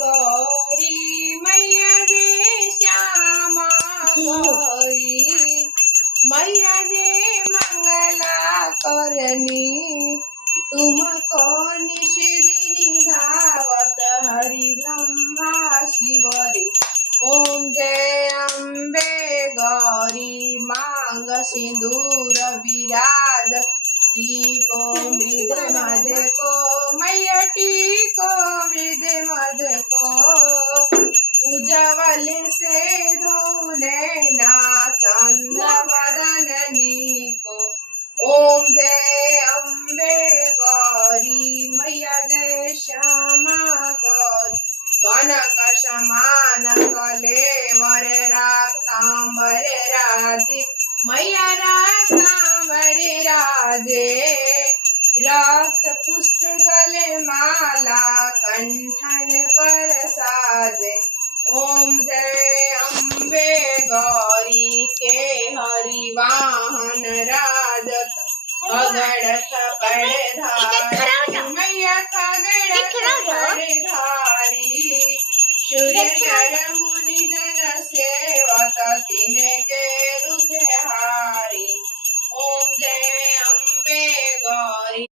गौरी मैया रे श्यामा गौरी मैया रे मंगला करनी तुमको निषेधिनी धावत हरि ब्रह्मा शिव रे। ओम जय अम्बे गौरी मांग सिंदूर विराज टीको मृद मद को मैया टीको मृद मद को उज्जवल से धोने ना चंद्र वदननी को। ओम जय अम्बे गौरी मैया जय श्यामा गौरी कनक समान कलेवर रागतांबर राजे मैया रागतांबर राजे रक्त पुष्प गले माला कंठन पर साजे। ओम जय अम्बे गौरी के हरिवाहन राजत खगड़ कपड़धारी मैया खगड़ कपड़धारी सूर्य नर मुनि जन सेवक